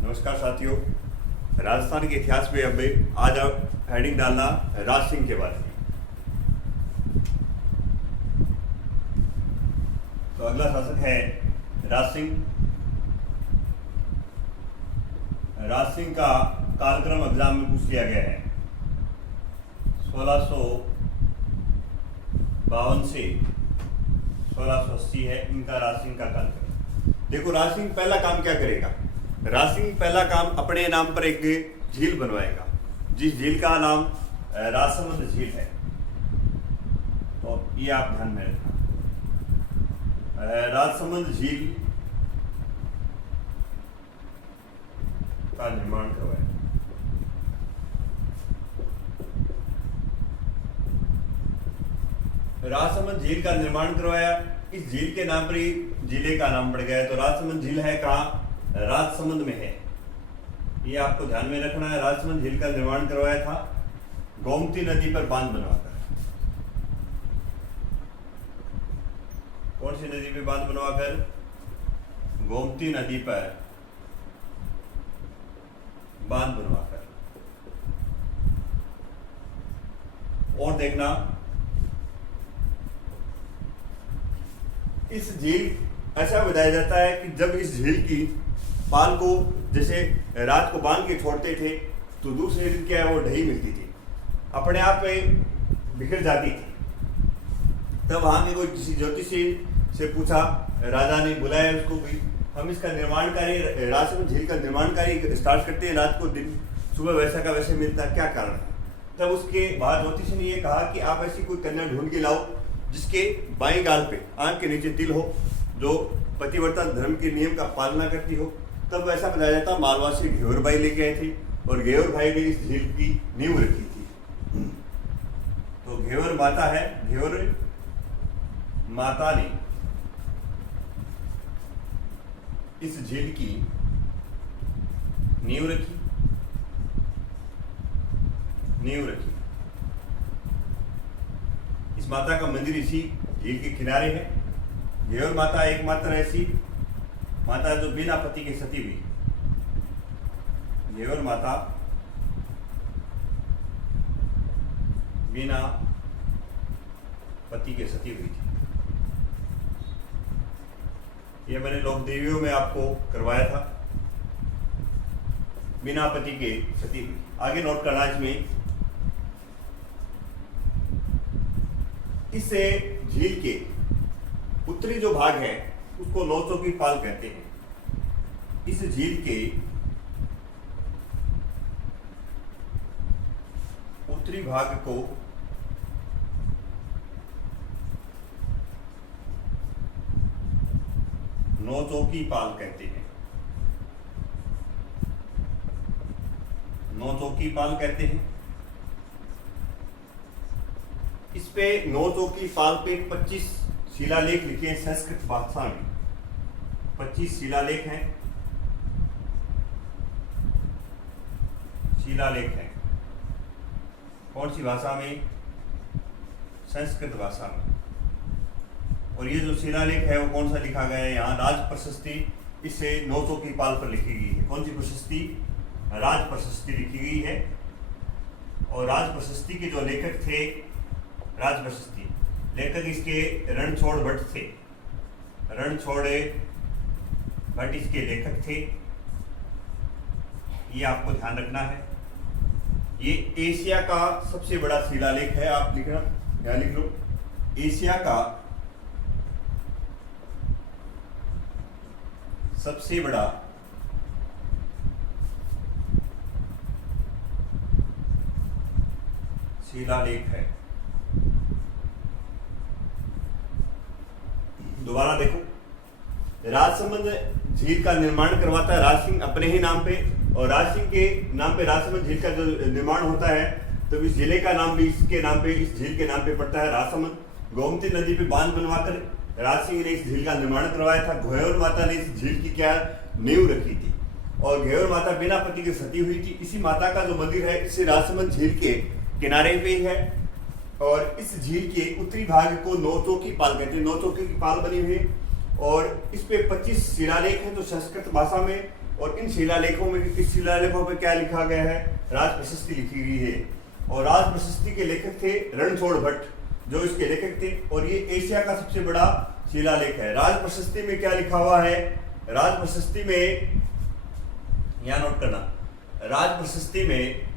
नमस्कार साथियों, राजस्थान के इतिहास में अब आज आप हेडिंग डालना राज सिंह के बारे में। तो अगला शासक है राज सिंह। राज सिंह का कालक्रम एग्जाम में पूछ लिया गया है। 1652 से 1680 है इनका राज सिंह का कालक्रम। देखो राज सिंह पहला काम क्या करेगा। राज सिंह पहला काम अपने नाम पर एक झील बनवाएगा, जिस झील का नाम राजसमंद झील है। तो ये आप ध्यान में रखना, राजसमंद झील का निर्माण करवाएगा। राजसमंद झील का निर्माण करवाया। इस झील के नाम पर ही जिले का नाम पड़ गया। तो राजसमंद झील है कहाँ? राजसमंद में है। ये आपको ध्यान में रखना है। राजसमंद झील का निर्माण करवाया था गोमती नदी पर बांध बनवाकर। कौन सी नदी पे बांध बनवाकर? गोमती नदी पर बांध बनवाकर। और देखना, इस झील ऐसा बताया जाता है कि जब इस झील की पाल को जैसे रात को बांध के छोड़ते थे तो दूसरे दिन क्या है वो ढही मिलती थी, अपने आप में बिखर जाती थी। तब वहां के कोई किसी ज्योतिषी से पूछा, राजा ने बुलाया उसको भी, हम इसका निर्माण कार्य, राजसमंद झील का निर्माण कार्य स्टार्ट करते हैं, रात को दिन सुबह वैसा का वैसे मिलता है, क्या कारण है? तब उसके बाद ज्योतिषी ने ये कहा कि आप ऐसी कोई कन्या ढूंढ के लाओ जिसके बाएं गाल पे आंख के नीचे तिल हो, जो पतिव्रता धर्म के नियम का पालना करती हो। तब ऐसा बताया जाता, मारवाड़ से घेवर भाई लेके आए थे और घेवर भाई ने इस झील की नींव रखी थी। तो घेवर माता है, घेवर माता ने इस झील की नींव रखी। इस माता का मंदिर इसी झील के किनारे है। घेवर माता एकमात्र ऐसी माता जो बिना पति के सती हुई। घेवर माता बिना पति के सती हुई थी। ये मैंने लोक देवियों में आपको करवाया था, बिना पति के सती हुई। आगे नोट करना इसमें, इस झील के उत्तरी जो भाग है उसको नौचौकी पाल कहते हैं। इस झील के उत्तरी भाग को नौचौकी पाल कहते हैं। नौचौकी पाल कहते हैं। इस पे नौचौकी पाल पे 25 शिलालेख लिखे हैं संस्कृत भाषा में। 25 शिलालेख हैं। शिलालेख हैं कौन सी भाषा में? संस्कृत भाषा में। और ये जो शिलालेख है वो कौन सा लिखा गया है? यहाँ राज प्रशस्ति इसे नौचौकी पाल पर लिखी गई है। कौन सी प्रशस्ति? राज प्रशस्ति लिखी गई है। और राज प्रशस्ति के जो लेखक थे, राज प्रशस्ति लेखक इसके रणछोड़ भट्ट थे। रणछोड़ भट्ट इसके लेखक थे। ये आपको ध्यान रखना है। ये एशिया का सबसे बड़ा शिलालेख है। आप लिखना, यहाँ लिख लो, एशिया का सबसे बड़ा शिलालेख है। दोबारा देखो, राजसमंद झील का निर्माण करवाता है राज सिंह अपने ही नाम पे, और राज सिंह के नाम पे राजसमंद झील का जो निर्माण होता है तो इस जिले का नाम भी इसके नाम पे, इस झील के नाम पे पड़ता है राजसमंद। गोमती नदी पे बांध बनवाकर राज सिंह ने इस झील का निर्माण करवाया था। घेवर माता ने इस झील की क्या नींव रखी थी, और घेवर माता बिना पति की सती हुई थी। इसी माता का जो मंदिर है इसे राजसमंद झील के किनारे पे है। और इस झील के उत्तरी भाग को नौचौकी पाल कहते हैं। नौचौकी की पाल बनी हुई है और इस पे 25 शिलालेख हैं तो संस्कृत भाषा में, और इन शिलालेखों में, इस शिलालेखों पे क्या लिखा गया है? राज प्रशस्ति लिखी गई है। और राज प्रशस्ति के लेखक थे रणछोड़ भट्ट, जो इसके लेखक थे, और ये एशिया का सबसे बड़ा शिलालेख है। राज प्रशस्ति में क्या लिखा हुआ है? राज प्रशस्ति में, यहां नोट करना, राज प्रशस्ति में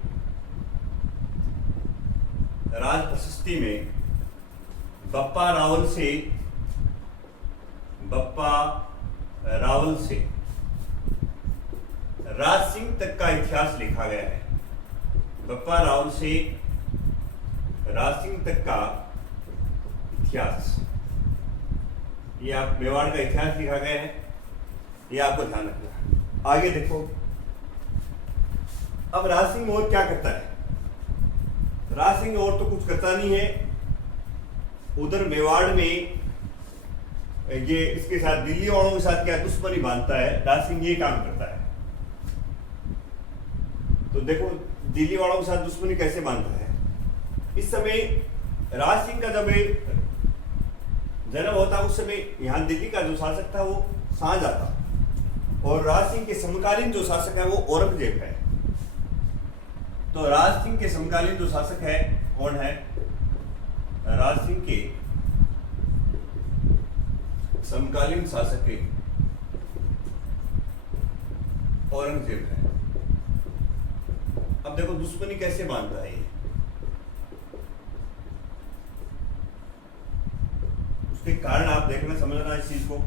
बप्पा रावल से राज सिंह तक का इतिहास लिखा गया है। बप्पा रावल से राज सिंह तक का इतिहास, ये आप मेवाड़ का इतिहास लिखा गया है, ये आपको ध्यान रखना। आगे देखो, अब राज सिंह और क्या करता है? राज सिंह और तो कुछ करता नहीं है। उधर मेवाड़ में ये इसके साथ, दिल्ली वालों के साथ क्या दुश्मनी बांधता है, राज सिंह ये काम करता है। तो देखो दिल्ली वालों के साथ दुश्मनी कैसे बांधता है। इस समय राज सिंह का जब जन्म होता, उस समय यहाँ दिल्ली का जो शासक था वो शाहजहां था, और राज सिंह के समकालीन जो शासक है वो औरंगजेब है। तो राज सिंह के समकालीन जो शासक है कौन है? राज सिंह के समकालीन शासक औरंगजेब है। अब देखो दुश्मनी कैसे बांधता है ये। उसके कारण आप देखना, समझना इस चीज को।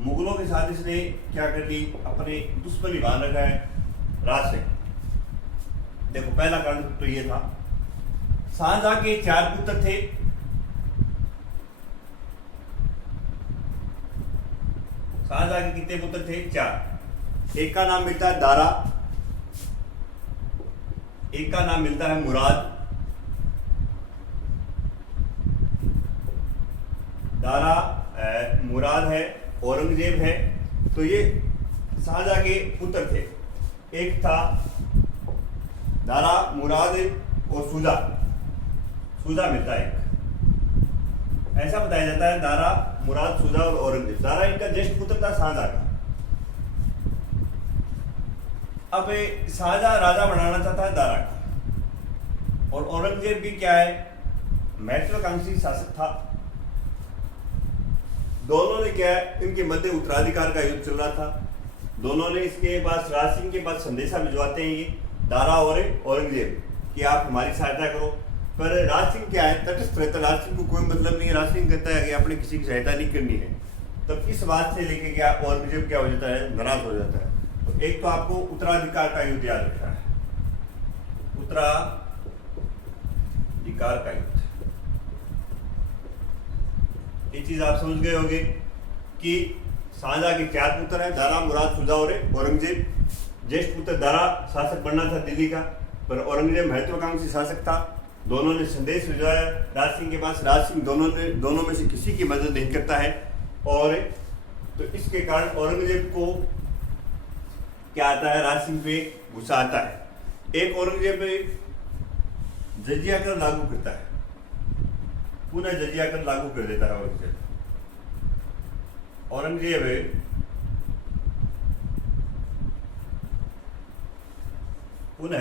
मुगलों के साथ इसने क्या कर ली? अपने दुश्मनी बांध रखा है राज से। देखो पहला कारण तो ये था, शाहजहां के 4 पुत्र थे। शाहजहां के कितने पुत्र थे? 4। एक का नाम मिलता है दारा, एक का नाम मिलता है मुराद। दारा मुराद है, औरंगजेब है। तो ये शाहजहां के पुत्र थे। एक था दारा, मुराद और सूजा मिलता है एक। ऐसा बताया जाता है दारा, मुराद, सूजा और औरंगजेब। दारा इनका ज्येष्ठ पुत्र था शाहजहां का। अब शाहजहां राजा बनाना चाहता है दारा का, और औरंगजेब भी क्या है? महत्वाकांक्षी शासक था। दोनों ने क्या है, इनके मध्य उत्तराधिकार का युद्ध चल रहा था। दोनों ने इसके पास, राज सिंह के पास संदेशा भिजवाते हैं ये दारा और औरंगजेब कि आप हमारी सहायता करो। पर राज सिंह क्या है? तटस्थ रहता। राज सिंह को कोई मतलब नहीं है। राज सिंह कहता है कि आपने किसी की सहायता नहीं करनी है। तब इस बात से लेके क्या औरंगजेब क्या हो जाता है? नाराज हो जाता है। तो एक तो आपको उत्तराधिकार का युद्ध याद रखना है, उत्तराधिकार का युद्ध। ये चीज आप समझ गए होंगे कि शाहजहां के 4 पुत्र हैं, दारा, मुराद, सूजा और औरंगजेब। ज्येष्ठ पुत्र दारा शासक बनना था दिल्ली का, पर औरंगजेब महत्वाकांक्षी शासक था। दोनों ने संदेश भिजवाया राज सिंह के पास। राज सिंह दोनों में से किसी की मदद नहीं करता है, और तो इसके कारण औरंगजेब को क्या आता है? राज सिंह पे गुस्सा आता है। एक औरंगजेब जजिया कर लागू करता है, पुनः जजिया कर लागू कर देता है औरंगजेब पुनः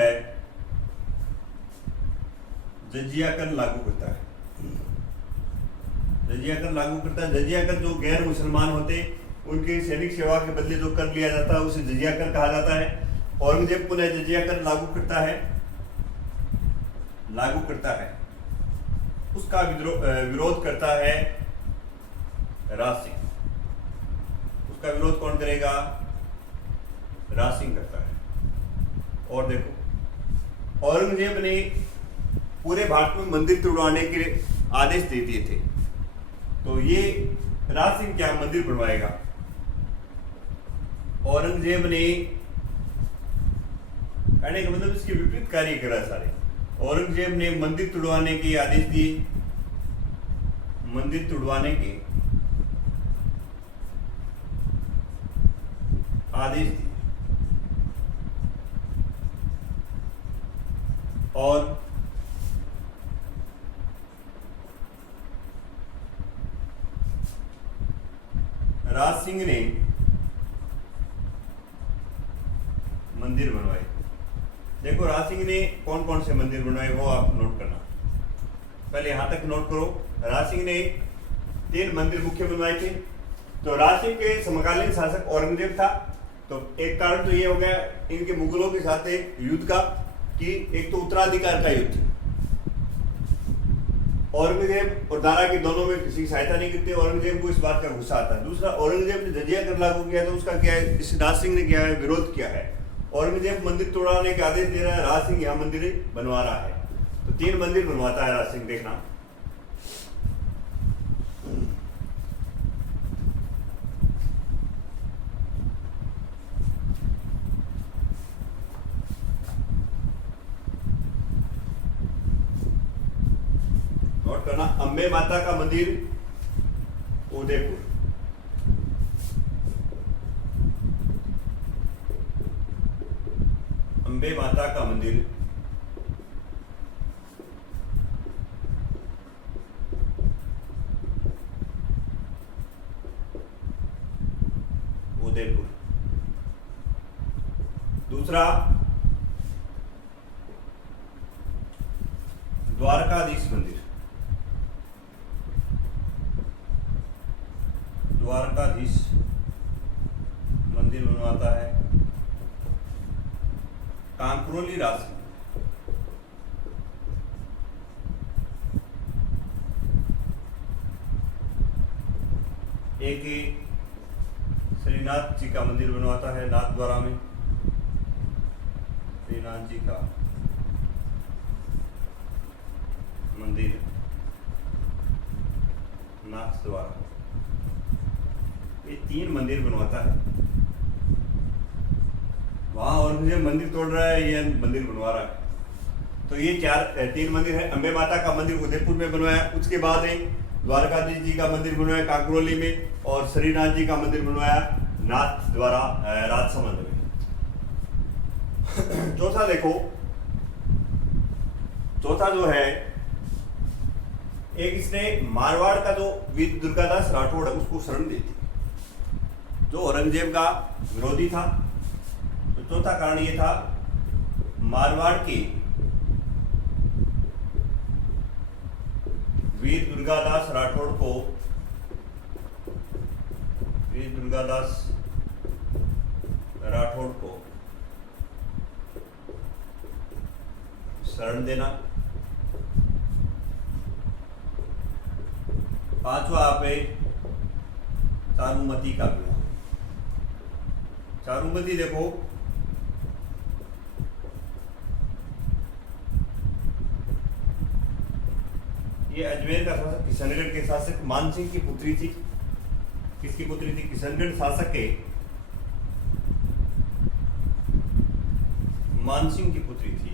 जजिया कर लागू करता है। जजिया कर लागू करता है। जजिया कर जो गैर मुसलमान होते उनके सैनिक सेवा के बदले जो कर लिया जाता है उसे जजिया कर कहा जाता है। औरंगजेब पुनः जजिया कर लागू करता है। उसका विरोध करता है राज सिंह। उसका विरोध कौन करेगा? राज सिंह करता है। और देखो औरंगजेब ने पूरे भारत में मंदिर तोड़वाने के आदेश दे दिए थे। तो ये राज सिंह क्या मंदिर बनवाएगा? औरंगजेब ने कहने का मतलब इसके विपरीत कार्य करा सारे। औरंगजेब ने मंदिर तुड़वाने के आदेश दिए, मंदिर तुड़वाने के आदेश दिए, और राज सिंह ने मंदिर बनवाए। देखो राज सिंह ने कौन कौन से मंदिर बनवाए वो आप नोट करना, पहले यहाँ तक नोट करो। राज सिंह ने 3 मंदिर मुख्य बनवाए थे। तो राज सिंह के समकालीन शासक औरंगजेब था, तो एक कारण तो ये हो गया इनके मुगलों के साथ एक युद्ध का, कि एक तो उत्तराधिकार का युद्ध, औरंगजेब और दारा के दोनों में किसी की सहायता नहीं करते, औरंगजेब को इस बात का गुस्सा आता है। दूसरा, औरंगजेब ने जजिया कर लागू किया, तो उसका क्या है, इस राज सिंह ने क्या है, विरोध किया है। औरंगजेब मंदिर तोड़ाने के आदेश दे रहा है, राज सिंह यहाँ मंदिर बनवा रहा है। तो 3 मंदिर बनवाता है राज सिंह, देखना। नोट करना, अंबे माता का मंदिर उदयपुर, अंबे माता का मंदिर उदयपुर। दूसरा, द्वारकाधीश मंदिर, द्वारकाधीश मंदिर बनवाता है कांकरोली राज सिंह। एक श्रीनाथ जी का मंदिर बनवाता है नाथद्वारा में, श्रीनाथ जी का मंदिर नाथद्वारा। ये 3 मंदिर बनवाता है। वहां औरंगजेब मंदिर तोड़ रहा है, ये मंदिर बनवा रहा है। तो ये 3 मंदिर है। अंबे माता का मंदिर उदयपुर में बनवाया, उसके बाद द्वारकाधीश जी का मंदिर बनवाया कांकरोली में, और श्रीनाथ जी का मंदिर बनवाया नाथ द्वारा राजसमंद में। चौथा देखो, चौथा जो है, एक इसने मारवाड़ का जो वीर दुर्गादास राठौड़ है उसको शरण दी थी, जो औरंगजेब का विरोधी था। तो चौथा कारण ये था, मारवाड़ के वीर दुर्गादास राठौड़ को, वीर दुर्गादास राठौड़ को शरण देना। 5वां पे चारुमती का विवाह। चारुमती देखो, ये अजमेर का शासक, किशनगढ़ के शासक मानसिंह की पुत्री थी। किसकी पुत्री थी? किशनगढ़ शासक के मानसिंह की पुत्री थी।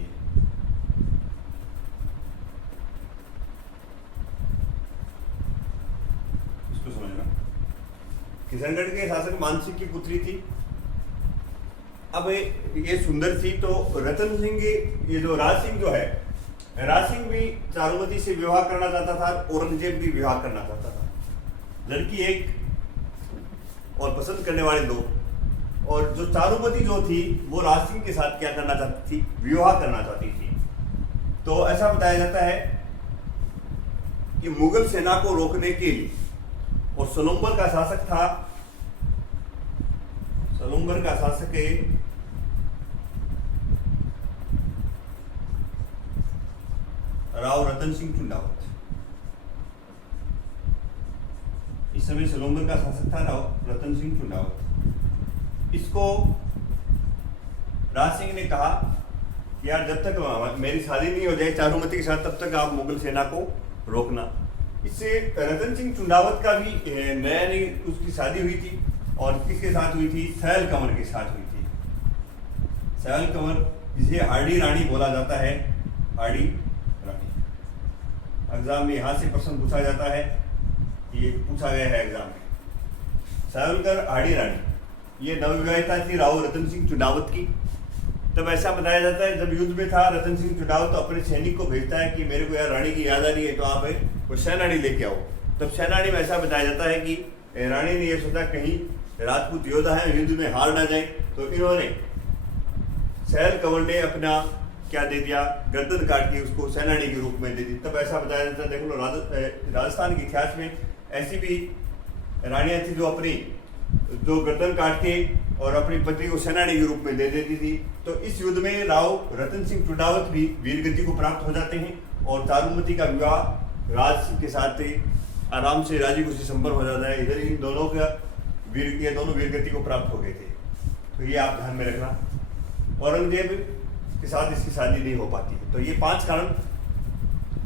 इसको समझना, किशनगढ़ के शासक मानसिंह की पुत्री थी। अब ये सुंदर थी, तो रतन सिंह, ये जो राज सिंह जो है, राज सिंह भी चारुमती से विवाह करना चाहता था, औरंगजेब भी विवाह करना चाहता था। लड़की एक और पसंद करने वाले 2। और जो चारुमती जो थी वो राज सिंह के साथ क्या करना चाहती थी? विवाह करना चाहती थी। तो ऐसा बताया जाता है कि मुगल सेना को रोकने के लिए, और सलूम्बर का शासक था, सलूम्बर का शासक है राव रतन सिंह चुंडावत। इस समय सलूम्बर का शासक था राव रतन सिंह चुंडावत। इसको राज सिंह ने कहा कि यार जब तक मेरी शादी नहीं हो जाए चारुमती के साथ, तब तक आप मुगल सेना को रोकना। इससे रतन सिंह चुंडावत का भी नया नहीं, उसकी शादी हुई थी, और किसके साथ हुई थी? सैल कंवर के साथ हुई थी। सैल कंवर, जिसे हार्डी रानी बोला जाता है, हार्डी रानी। एग्जाम में यहाँ से प्रश्न पूछा जाता है, ये पूछा गया है एग्जाम में। सैलकर हार्डी रानी ये नवविवाहिता थी राव रतन सिंह चुंडावत की। तब ऐसा बताया जाता है, जब युद्ध में था रतन सिंह चुंडावत, तो अपने सैनिक को भेजता है कि मेरे को यार रानी की याद आ रही है, तो आप कोई सेनानी लेके आओ। तब सेनानी में ऐसा बताया जाता है कि रानी ने यह सोचा कहीं राजपूत योद्धा है, युद्ध में हार ना जाए, तो इन्होंने सहेल कंवर ने अपना क्या दे दिया, गर्दन काट के उसको सेनानी के रूप में दे दी। तब ऐसा बताया जाता है, देख लो राजस्थान के इतिहास में ऐसी भी रानियां थी जो गर्दन काट के और अपनी पत्नी को सेनानी के रूप में दे देती थी। तो इस युद्ध में राव रतन सिंह टुडावत भी वीरगति को प्राप्त हो जाते हैं और चारुमती का विवाह राज सिंह के साथ आराम से राजी खुशी संपन्न हो जाता है। इधर इन दोनों का ये दोनों वीरगति को प्राप्त हो गए थे। तो ये आप ध्यान में रखना। औरंगजेब के साथ इसकी शादी नहीं हो पाती है। तो ये 5 कारण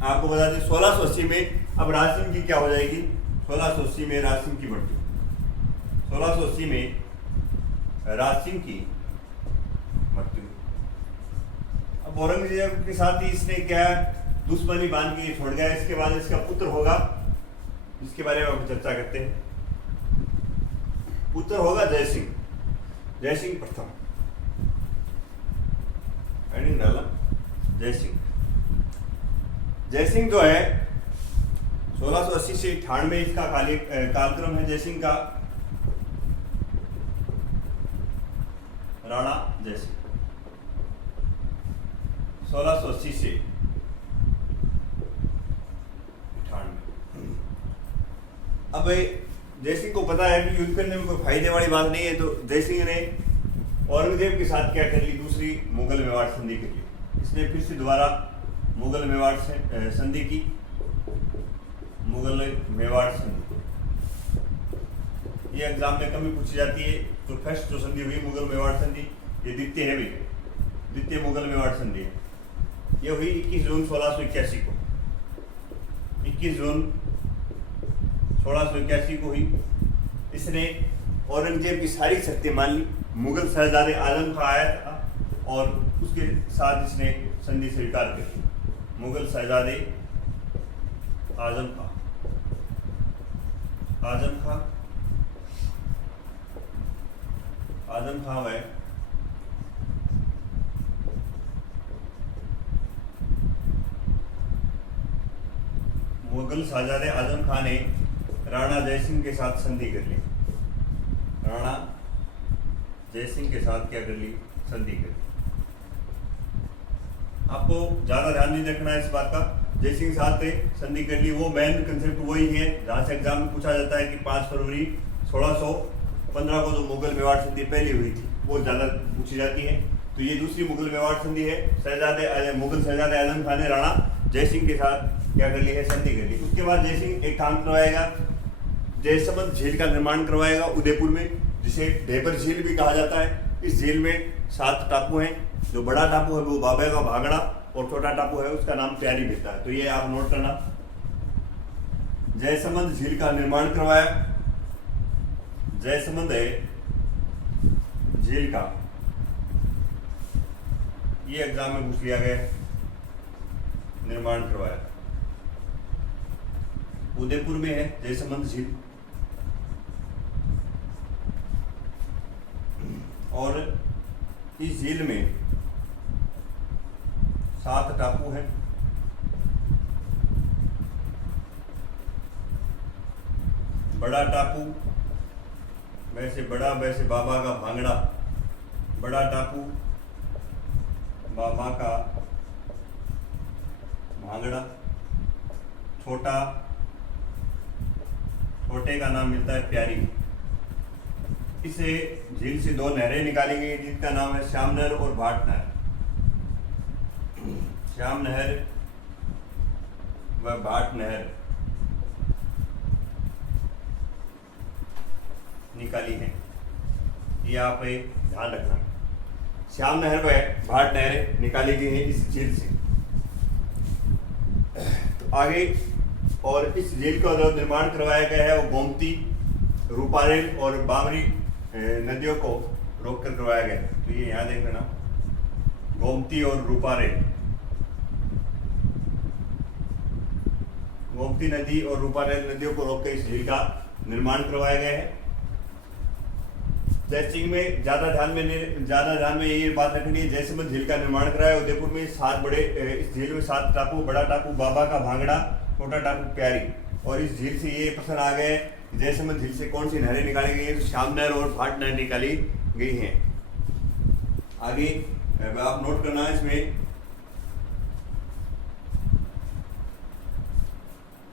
आपको बता दें। 1680 में अब राज सिंह की क्या हो जाएगी, 1680 में राज सिंह की मृत्यु। 1680 में राज सिंह की मृत्यु। अब औरंगजेब के साथ ही इसने क्या दुश्मनी बांध के छोड़ गया। इसके बाद इसका पुत्र होगा, जिसके बारे में हम चर्चा करते हैं। पुत्र होगा जयसिंह, जयसिंह प्रथम। हेडिंग डाला जयसिंह। जयसिंह जो है 1680 से 98 इसका कालक्रम है जयसिंह का। राणा जयसिंह 1680 से 98। अब जयसिंह को पता है कि युद्ध करने में कोई फायदे वाली बात नहीं है, तो जयसिंह ने औरंगजेब के साथ क्या कर ली, दूसरी मुगल मेवाड़ संधि कर ली। इसने फिर से दोबारा मुगल मेवाड़ से संधि की, मुगल मेवाड़ संधि। ये एग्जाम में कमी पूछी जाती है। तो फर्स्ट जो संधि हुई मुगल मेवाड़ संधि, ये द्वितीय है भी, द्वितीय मुगल मेवाड़ संधि है। ये हुई 21 जून 1681 को। 21 जून 1681 को हुई। इसने औरंगजेब की सारी शक्ति मान ली। मुगल शहजादे आजम खां आया था और उसके साथ इसने संधि स्वीकार कर ली। मुगल शहजादे आजम खां, आजम खां वह मुगल शहजादे आजम खां ने राणा जयसिंह के साथ संधि कर ली। राणा जयसिंह के साथ क्या कर ली, संधि कर ली। आपको ज्यादा ध्यान नहीं रखना है इस बात का। जयसिंह के साथ संधि कर ली, वो मेन कंसेप्ट वही है जहां से एग्जाम में पूछा जाता है कि 5 फरवरी 1615 को जो मुगल मेवाड़ संधि पहली हुई थी वो ज्यादा पूछी जाती है। तो ये दूसरी मुगल मेवाड़ संधि है। मुगल शहजादे आजम खान ने राणा जयसिंह के साथ क्या कर ली है, संधि कर ली। उसके बाद जयसिंह एक काम करवाएगा, जयसमंद झील का निर्माण करवाएगा उदयपुर में, जिसे ढेबर झील भी कहा जाता है। इस झील में 7 टापू हैं। जो बड़ा टापू है वो बाबे का भागड़ा और छोटा टापू है उसका नाम प्यारी भित्ता है। तो ये आप नोट करना। जयसमंद झील का निर्माण करवाया, जयसमंद झील का, ये एग्जाम में पूछ लिया गया, निर्माण करवाया। उदयपुर में है जयसमंद झील। और इस झील में 7 टापू हैं। बड़ा टापू वैसे बड़ा, वैसे बाबा का भांगड़ा, बड़ा टापू बाबा का भांगड़ा, छोटे का नाम मिलता है प्यारी। इसे झील से 2 नहरें निकाली गई जिनका नाम है श्याम नहर और भाट नहर। श्याम नहर व भाट नहर निकाली है। ये आप ध्यान रखना। श्याम नहर व भाट नहरें निकाली गई हैं इस झील से। तो आगे और इस झील का जो निर्माण करवाया गया है वो गोमती, रूपारेल और बामरी नदियों को रोककर करवाया गया। तो ये यहाँ देख लेना, गोमती और रूपारेल, गोमती नदी और रूपारेल नदियों को रोककर इस झील का निर्माण करवाया गया है। जयसिंह में ज्यादा ध्यान में ये बात रखनी है, जयसमंद झील का निर्माण कराया। उदयपुर में 7 बड़े, इस झील में 7 टापू, बड़ा टापू बाबा का भांगड़ा, छोटा टापू प्यारी। और इस झील से ये प्रश्न आ गए, जयसमंद झील से कौन सी नहरें निकाली गई हैं? तो श्याम नहर और भाट नहर निकाली गई हैं। आगे अब आप नोट करना है इसमें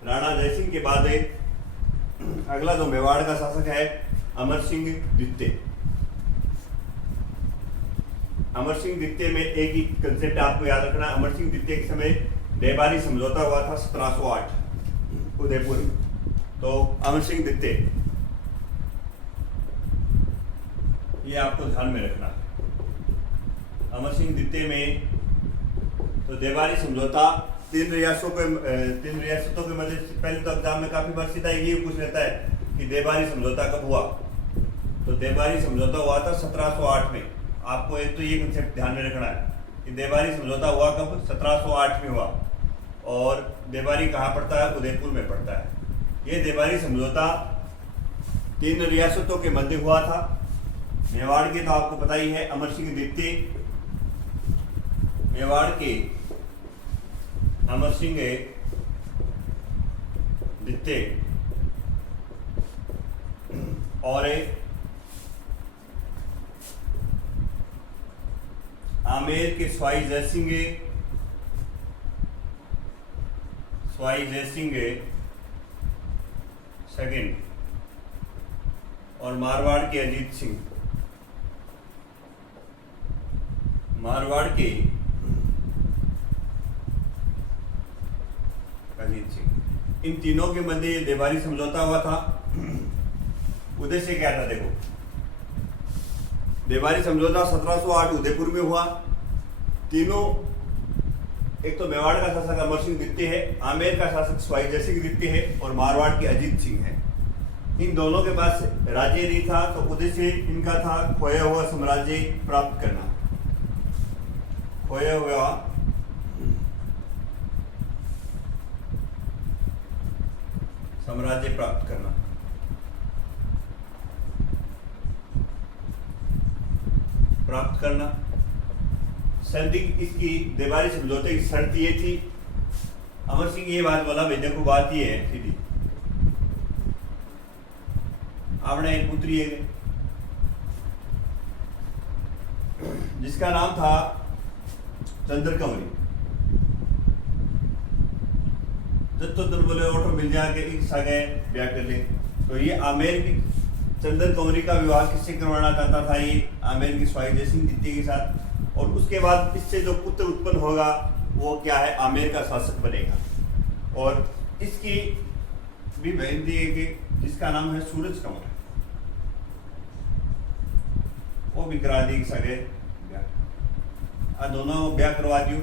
राणा जयसिंह के बाद अगला जो मेवाड़ का शासक है अमर सिंह द्वितीय। अमर सिंह द्वितीय में एक ही कंसेप्ट आपको याद रखना, अमर सिंह द्वितीय के समय देबारी समझौता हुआ था 1708 उदयपुर में। तो अमर सिंह द्वितीय ये आपको ध्यान में रखना है। अमर सिंह द्वितीय में तो देबारी समझौता तीन रियासतों के मध्य, पहले तो एग्जाम में काफी बार सीधा ये पूछ लेता है कि देबारी समझौता कब हुआ। तो देबारी समझौता हुआ था 1708 में। आपको एक तो ये कंसेप्ट ध्यान में रखना है कि देबारी समझौता हुआ कब, 1708 में हुआ। और देबारी कहाँ पड़ता है, उदयपुर में पड़ता है। ये देबारी समझौता तीन रियासतों के मध्य हुआ था। मेवाड़ के तो आपको पता ही है अमर सिंह द्वितीय, मेवाड़ के अमर सिंह द्वितीय और आमेर के स्वाई जयसिंह सेकंड और मारवाड़ के अजीत सिंह, मारवाड़ के अजीत सिंह, इन तीनों के मध्य देबारी समझौता हुआ था। उद्देश्य क्या था, देखो देबारी समझौता 1708 उदयपुर में हुआ। तीनों, एक तो मेवाड़ का शासक अमर सिंह द्वितीय है, आमेर का शासक स्वाई जयसिंह द्वितीय है और मारवाड़ के अजीत सिंह है। इन दोनों के पास राज्य नहीं था, तो उद्देश्य इनका था खोया हुआ साम्राज्य प्राप्त करना, खोया हुआ साम्राज्य प्राप्त करना। सर्दी इसकी देबारी समझौते की शर्त ये थी, अमर सिंह ये बात बोला, भाई देखो बात ये है सीधी, आपने एक पुत्री है जिसका नाम था चंद्रकमरी, जब तो बोले ऑटो मिल जाके एक सगे ब्याह कर ले। तो ये आमेर की चंद्रकमरी का विवाह किससे करवाना चाहता था, ये आमेर की स्वाई जयसिंह द्वितीय के साथ। और उसके बाद इससे जो पुत्र उत्पन्न होगा वो क्या है, आमेर का शासक बनेगा। और इसकी भी बहन दी है कि जिसका नाम है सूरज कंवर, वो भी करा दी सगे ब्याह। दोनों ब्याह करवा दियो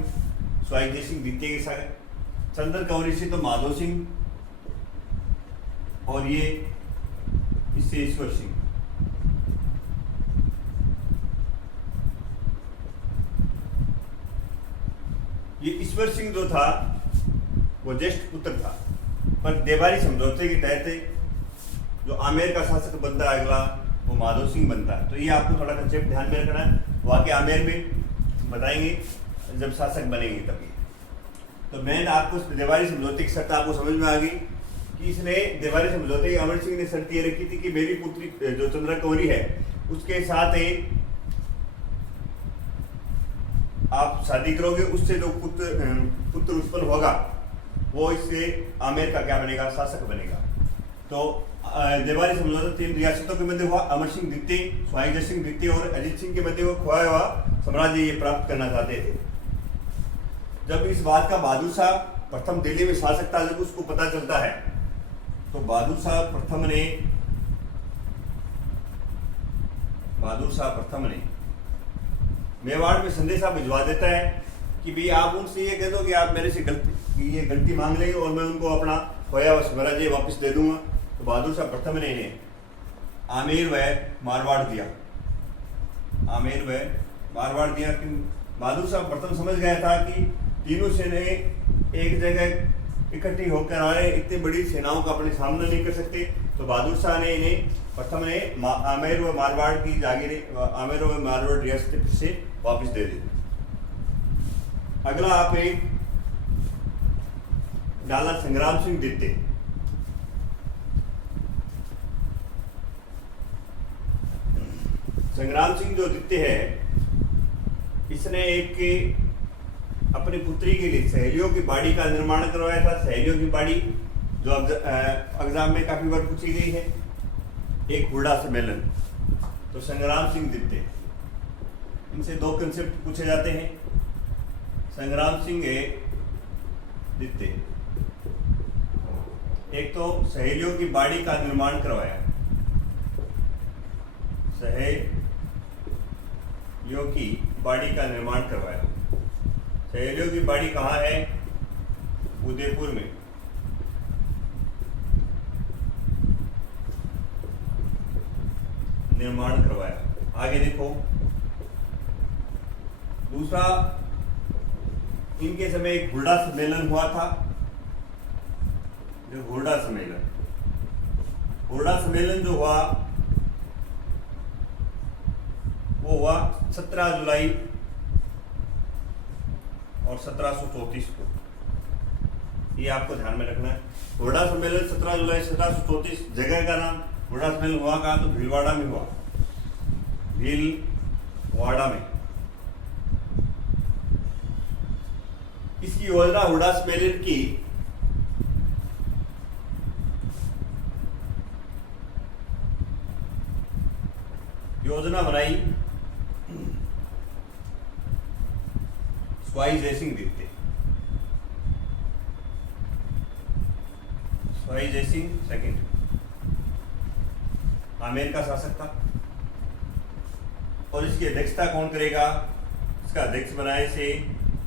स्वाई जयसिंह द्वितीय के सगे। चंद्रकमरी से तो माधो सिंह और ये इससे ईश्वर सिंह। ये ईश्वर सिंह जो था वो ज्येष्ठ पुत्र था, पर देबारी समझौते के तहत जो आमेर का शासक बनता है अगला, वो माधो सिंह बनता है। तो ये आपको थोड़ा कंसेप्ट ध्यान में रखना है, वाकई आमेर में बताएंगे जब शासक बनेंगे तभी। तो मैंने आपको देबारी समझौते की शर्त आपको समझ में आ गई कि इसने देबारी समझौते की अमर सिंह ने शर्त ये रखी थी कि मेरी पुत्री जो चंद्रकमरी है उसके साथ आप शादी करोगे, उससे जो पुत्र उत्पन्न होगा वो इससे आमेर का क्या बनेगा, शासक बनेगा। तो देबारी समझौता तीन रियासतों के मध्य हुआ, अमर सिंह द्वितीय, स्वाई जयसिंह द्वितीय और अजीत सिंह के मध्य खोया हुआ साम्राज्य ये प्राप्त करना चाहते थे। जब इस बात का बहादुर शाह प्रथम दिल्ली में शासक था, जब उसको पता चलता है तो बहादुर शाह प्रथम ने मेवाड़ में संदेशा भिजवा देता है कि भाई आप उनसे ये कह दो कि आप मेरे से गलती मांग लेंगे और मैं उनको अपना खोया हुआ साम्राज्य वापस दे दूंगा। तो बहादुर शाह प्रथम ने इन्हें आमेर व मारवाड़ दिया, कि बहादुर शाह प्रथम समझ गया था कि तीनों सेनाएं एक जगह इकट्ठी होकर आ रहे, इतनी बड़ी सेनाओं का अपने सामना नहीं कर सकते। तो बहादुर शाह ने इन्हें प्रथम ने आमेर व मारवाड़ की जागीरें, आमेर व मारवाड़ रियासत से वापस दे दी। अगला आप एक डाला संग्राम सिंह द्वितीय। संग्राम सिंह जो द्वितीय है इसने एक अपनी पुत्री के लिए सहेलियों की बाड़ी का निर्माण करवाया था। सहेलियों की बाड़ी जो एग्जाम में काफी बार पूछी गई है। एक हुड्डा सम्मेलन, तो संग्राम सिंह दित्ते, इनसे दो कंसेप्ट पूछे जाते हैं। संग्राम सिंह दित्ते, एक तो सहेलियों की बाड़ी का निर्माण करवाया, सहेलियों की बाड़ी का निर्माण करवाया। सहेलियों की बाड़ी कहाँ है? उदयपुर में। निर्माण करवाया। आगे देखो, दूसरा, इनके समय एक हुड्डा सम्मेलन हुआ था। जो हुड्डा सम्मेलन जो हुआ वो हुआ 17 जुलाई और 1734 को। ये आपको ध्यान में रखना है। हुड्डा सम्मेलन 17 जुलाई 1734। जगह का नाम हुड्डा सम्मेलन हुआ कहाँ? तो भीलवाड़ा में हुआ। भीलवाड़ा में। इसकी योजना हुड्डा सम्मेलन की योजना बनाई स्वाई जयसिंह दित्ते। स्वाई जयसिंह सेकंड आमेर का शासक था। और इसकी अध्यक्षता कौन करेगा? इसका अध्यक्ष बनाए से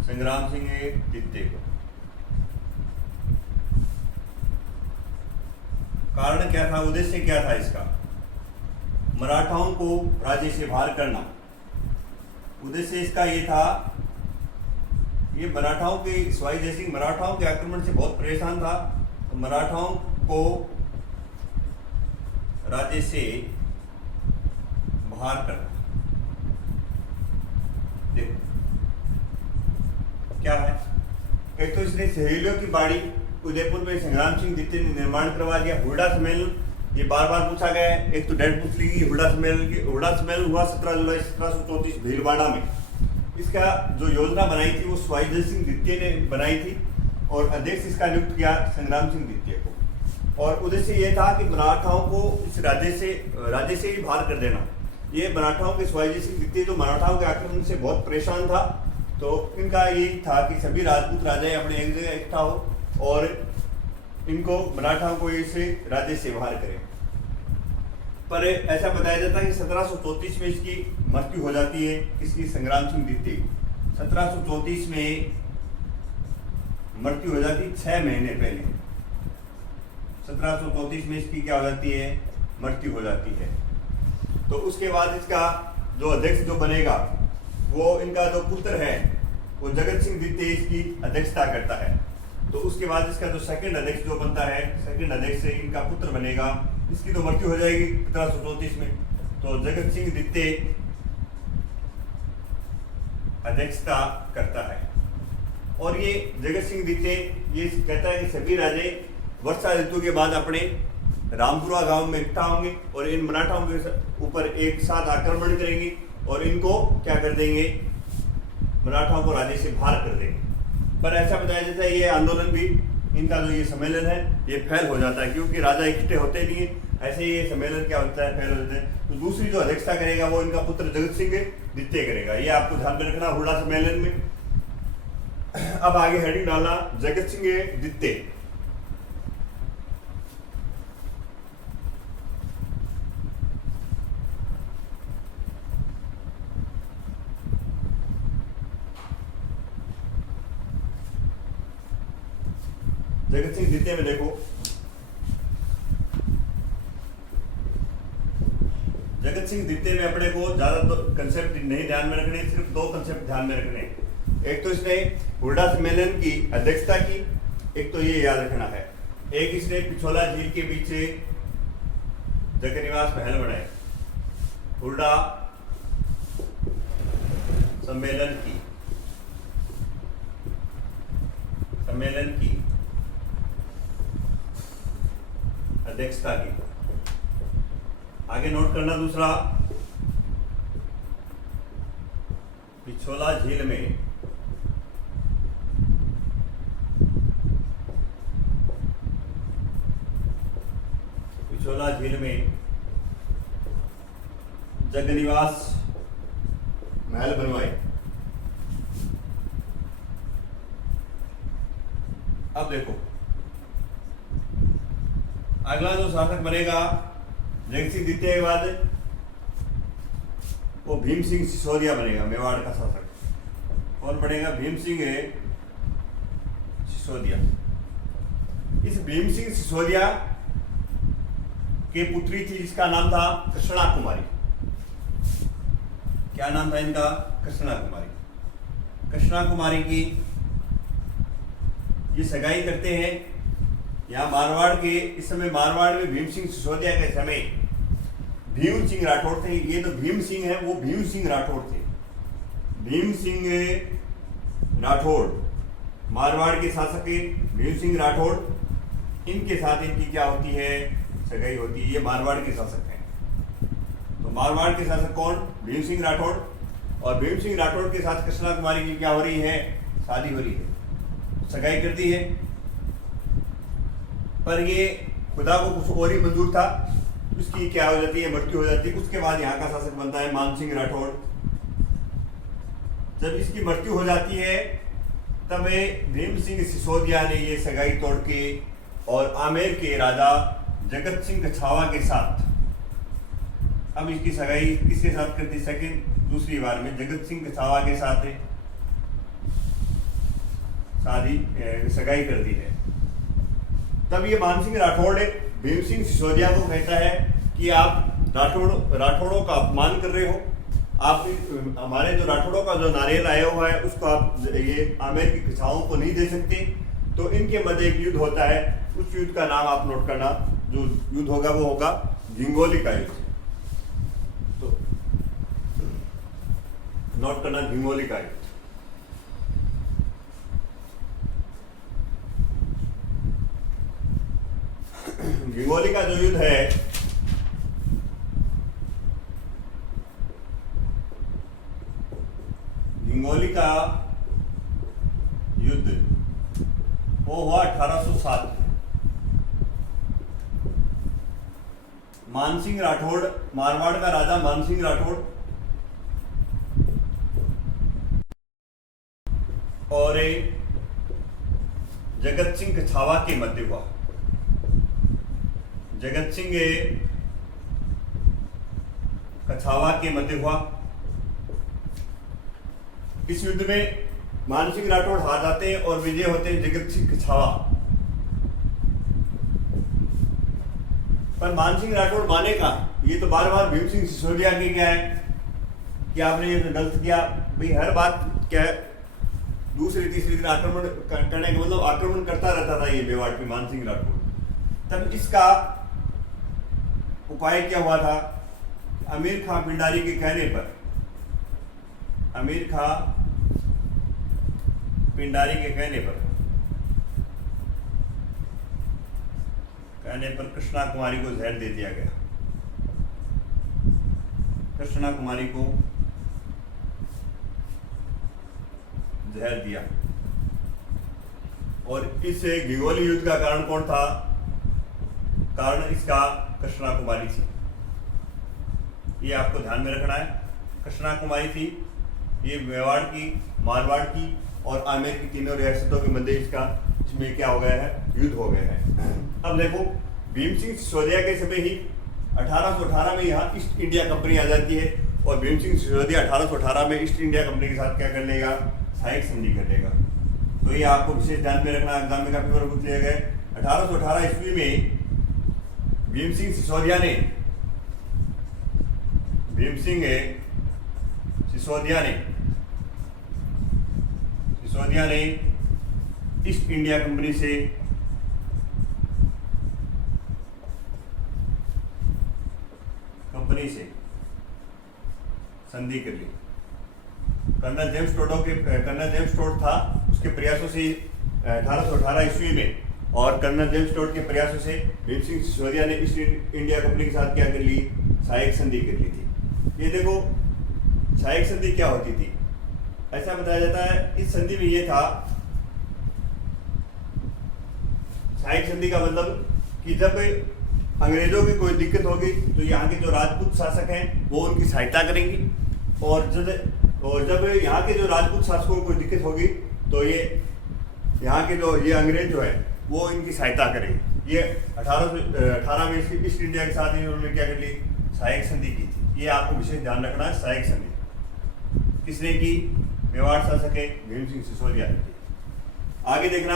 संग्राम सिंह दित्ते को। कारण क्या था? उद्देश्य क्या था इसका? मराठाओं को राज्य से बाहर करना। उद्देश्य इसका ये था, ये मराठाओं के, स्वाई जयसिंह मराठाओं के आक्रमण से बहुत परेशान था, तो मराठाओं को राज्य से बाहर करना। देखो क्या है, एक तो इसने सहेलियों की बाड़ी उदयपुर में संग्राम सिंह दित्ते ने निर्माण करवा दिया। हुड्डा सम्मेलन, ये बार बार पूछा गया है। एक तो डेट पूछ ली गई हुड्डा सम्मेलन हुआ 17 जुलाई 1734 भीलवाड़ा में। इसका जो योजना बनाई थी वो स्वाई जयसिंह दित्ते ने बनाई थी और अध्यक्ष इसका नियुक्त किया संग्राम सिंह दित्ते को। और उद्देश्य ये था कि मराठाओं को इस राज्य से ही बाहर कर देना। ये मराठाओं के स्वाई जयसिंह दित्ते जो मराठाओं के आक्रमण से बहुत परेशान था, तो इनका ये था कि सभी राजपूत राजाएं अपने एक जगह इकट्ठा हो और इनको मराठाओं को इसे राज्य से बाहर करें। पर ऐसा बताया जाता है कि 1734 में इसकी मृत्यु हो जाती है। इसकी संग्राम सिंह दित्ते 1734 में मृत्यु हो जाती, 6 महीने पहले 1734 में इसकी क्या हो जाती है? मृत्यु हो जाती है। तो उसके बाद इसका जो अध्यक्ष जो बनेगा वो इनका जो पुत्र है वो जगत सिंह दित्ते इसकी अध्यक्षता करता है। तो उसके बाद इसका जो सेकंड अध्यक्ष जो बनता है, सेकंड अध्यक्ष से इनका पुत्र बनेगा। इसकी तो मृत्यु हो जाएगी 1734 में। तो जगत सिंह दित्ते अध्यक्षता करता है। और ये जगत सिंह दित्ते ये कहता है कि सभी राजे वर्षा ऋतु के बाद अपने रामपुरा गांव में इकट्ठा होंगे और इन मराठाओं के ऊपर एक साथ आक्रमण करेंगे और इनको क्या कर देंगे? मराठाओं को राज्य से बाहर कर देंगे। पर ऐसा बताया जाता है ये आंदोलन भी, इनका जो ये सम्मेलन है ये फेल हो जाता है, क्योंकि राजा इकट्ठे होते नहीं है। ऐसे ही ये सम्मेलन क्या होता है? फेल हो जाता है। तो दूसरी जो अध्यक्षता करेगा वो इनका पुत्र जगत सिंह दित्ते करेगा। ये आपको ध्यान में रखना हुड्डा सम्मेलन में। अब आगे हेडिंग डालना जगत सिंह दित्ते। जगत सिंह दित्ते में देखो, जगत सिंह दित्ते में अपने को ज्यादा तो कंसेप्ट नहीं ध्यान में रखने, सिर्फ 2 कंसेप्ट ध्यान में रखने। एक तो इसने हुड्डा सम्मेलन की अध्यक्षता की, एक तो ये याद रखना है। एक इसने पिछोला झील के पीछे जगन्निवास महल बनाए। हुड्डा सम्मेलन की अध्यक्षता की। आगे नोट करना दूसरा, पिछोला झील में जगनिवास महल बनवाए। अब देखो अगला जो शासक बनेगा जगत सिंह द्वितीय के बाद वो भीम सिंह सिसोदिया बनेगा, मेवाड़ का शासक। कौन बनेगा? भीम सिंह सिसोदिया। इस भीम सिंह सिसोदिया के पुत्री थी जिसका नाम था कृष्णा कुमारी। क्या नाम था इनका? कृष्णा कुमारी। कृष्णा कुमारी की ये सगाई करते हैं यहाँ मारवाड़ के। इस समय मारवाड़ में भीम सिंह सिसोदिया के समय भीम सिंह राठौड़ थे। ये तो भीम सिंह है, वो भीम सिंह राठौड़ थे। भीम सिंह राठौड़ मारवाड़ के शासक भीम सिंह राठौड़, इनके साथ इनकी क्या होती है? सगाई होती है। ये मारवाड़ के शासक हैं। तो मारवाड़ के शासक कौन? भीम सिंह राठौड़। और भीम सिंह राठौड़ के साथ कृष्णा कुमारी की क्या हो रही है? शादी हो रही है, सगाई कर दी है। पर ये खुदा को कुछ और ही मंजूर था, उसकी क्या हो जाती है? मृत्यु हो जाती है। उसके बाद यहाँ का शासक बनता है मान सिंह राठौड़। जब इसकी मृत्यु हो जाती है तब भीम सिंह सिसोदिया ने ये सगाई तोड़ के और आमेर के राजा जगत सिंह कछावा के साथ, अब इसकी सगाई किसके साथ करती? सेकंड दूसरी बार में जगत सिंह कछावा के साथ शादी सगाई कर दी है। तब ये मान सिंह राठौड़ भीम सिंह सिसोदिया को कहता है कि आप राठौड़ों का अपमान कर रहे हो, आप हमारे जो राठौड़ों का जो नारियल आया हुआ है उसको आप ये आमेर की कछाओं को नहीं दे सकते। तो इनके मध्य एक युद्ध होता है। उस युद्ध का नाम आप नोट करना, जो युद्ध होगा वो होगा घिंगोली का युद्ध। तो नोट करना घिंगोली का युद्ध। घिंगोली का जो युद्ध है, घिंगोली का युद्ध वो हुआ 1807 में। मानसिंह राठौड़, मारवाड़ का राजा मानसिंह राठौड़ और जगत सिंह कछावा के मध्य हुआ। जगत सिंह कछावा के मध्य हुआ। इस युद्ध में मानसिंह राठौड़ हार जाते हैं और विजय होते हैं जगत सिंह कछावा। पर मानसिंह राठौड़ माने का, ये तो बार बार भीम सिंह सिसोदिया की क्या है कि आपने ये गलत किया। भाई हर बात क्या है, दूसरे तीसरे दिन आक्रमण करने का मतलब आक्रमण करता रहता था ये मेवाड़ पे मानसिंह राठौड़। तब इसका उपाय क्या हुआ था? अमीर खां पिंडारी के कहने पर, अमीर खां पिंडारी के कहने पर कृष्णा कुमारी को जहर दे दिया गया। कृष्णा कुमारी को जहर दिया। और इस घिंगोली युद्ध का कारण कौन था? कारण इसका कृष्णा कुमारी थी। ये आपको ध्यान में रखना है। कृष्णा कुमारी थी। ये मेवाड़ की, मारवाड़ की और आमेर की तीनों रियासतों के मध्य इसमें क्या हो गया है? युद्ध हो गया है। अब देखो भीम सिंह सिसोदिया के समय ही 1818 में यहाँ ईस्ट इंडिया कंपनी आ जाती है और भीम सिंह सिसोदिया 1818 में ईस्ट इंडिया कंपनी के साथ क्या कर लेगा? सहायक संधि कर लेगा। तो ये आपको विशेष ध्यान में रखना, एग्जाम में काफी बार पूछ लिया गया। 1818 ईस्वी में भीम सिंह सिसोदिया ने ईस्ट इंडिया कंपनी से संधि कर ली। कर्नल जेम्स टोड था, उसके प्रयासों से 1818 ईस्वी में, और कर्नल जेम्स टोड के प्रयासों से भीम सिंह सिसोदिया ने ईस्ट इंडिया कंपनी के साथ क्या कर ली? सहायक संधि कर ली थी। ये देखो सहायक संधि क्या होती थी? ऐसा बताया जाता है इस संधि में ये था, सहायक संधि का मतलब कि जब अंग्रेजों की कोई दिक्कत होगी तो यहाँ के जो राजपूत शासक हैं वो उनकी सहायता करेंगे, और जब यहाँ के जो राजपूत शासकों को कोई दिक्कत होगी तो ये यहाँ के जो ये अंग्रेज जो है वो इनकी सहायता करेंगे। ये 1818 में ईस्ट इंडिया के साथ इन्होंने क्या कर ली, सहायक संधि की थी। ये आपको विशेष ध्यान रखना है। सहायक संधि किसने की, मेवाड़ शासक है भीम सिंह सिसोदिया ने की। आगे देखना,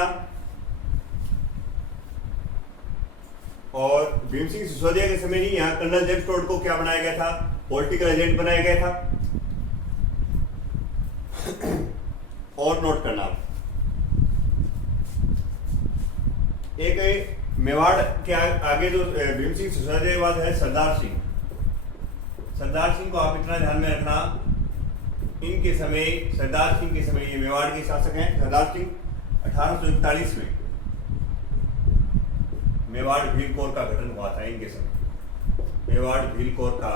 और भीम सिंह सिसोदिया के समय ही यहाँ कर्नल जेम्स टोड को क्या बनाया गया था, पॉलिटिकल एजेंट बनाया गया था। और नोट करना, एक मेवाड़ के आगे जो भीम सिंह सिसोदिया के बाद है सरदार सिंह। सरदार सिंह को आप इतना ध्यान में रखना, इनके समय, सरदार सिंह के समय ये मेवाड़ के शासक हैं। सरदार सिंह 1841 में मेवाड़ भील कोर का गठन हुआ था इनके समय। मेवाड़ भील कोर का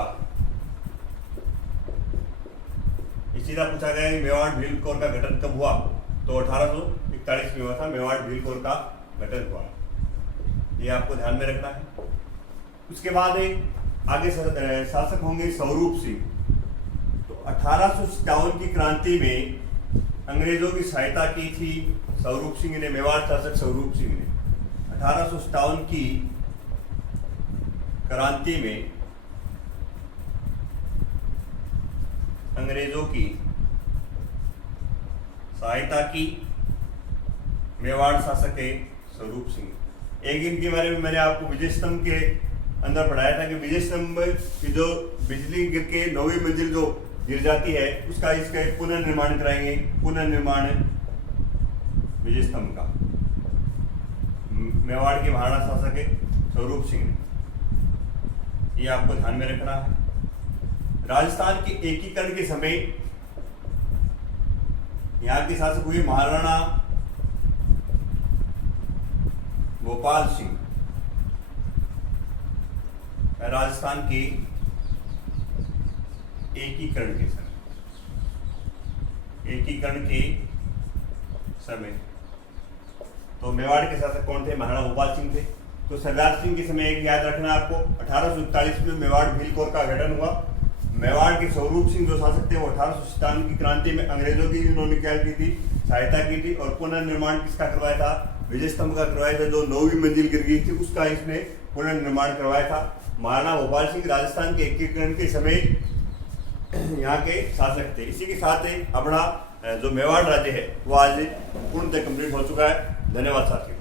सीधा पूछा गया कि मेवाड़ भील कोर का गठन कब हुआ, तो 1841 में हुआ था। मेवाड़ भील कोर का गठन हुआ, ये आपको ध्यान में रखना है। उसके बाद आगे शासक होंगे स्वरूप सिंह। तो 1857 की क्रांति में अंग्रेजों की सहायता की थी स्वरूप सिंह ने, मेवाड़ शासक स्वरूप सिंह ने। 1857 की क्रांति में अंग्रेजों की सहायता की मेवाड़ शासक है स्वरूप सिंह। एक इनके बारे में मैंने आपको विजय स्तंभ के अंदर पढ़ाया था कि विजय स्तंभ की जो बिजली गिर के 9वीं मंजिल जो गिर जाती है उसका इसका पुनर्निर्माण कराएंगे, पुनर्निर्माण विजय स्तंभ का। मेवाड़ के महाराणा शासक है स्वरूप सिंह ने, ये आपको ध्यान में रखना है। राजस्थान के एकीकरण के समय यहाँ के शासक हुए महाराणा गोपाल सिंह। राजस्थान के एकीकरण के समय, एकीकरण के समय तो मेवाड़ के शासक कौन थे, महाराणा गोपाल सिंह थे। तो सरदार सिंह के समय एक याद रखना आपको, 1841 में मेवाड़ भील कोर का गठन हुआ। मेवाड़ के स्वरूप सिंह जो शासक थे वो 1857 की क्रांति में अंग्रेजों की इन्होंने क्या की थी, सहायता की थी। और पुनर्निर्माण किसका करवाया था, विजय स्तंभ का करवाया था, जो 9वीं मंजिल गिर गई थी उसका इसने पुनर्निर्माण करवाया था। महाराणा भोपाल सिंह राजस्थान के एकीकरण के समय यहाँ के शासक थे। इसी के साथ अपना जो मेवाड़ राज्य है वो आज पूर्णतः कंप्लीट हो चुका है। धन्यवाद साथियों।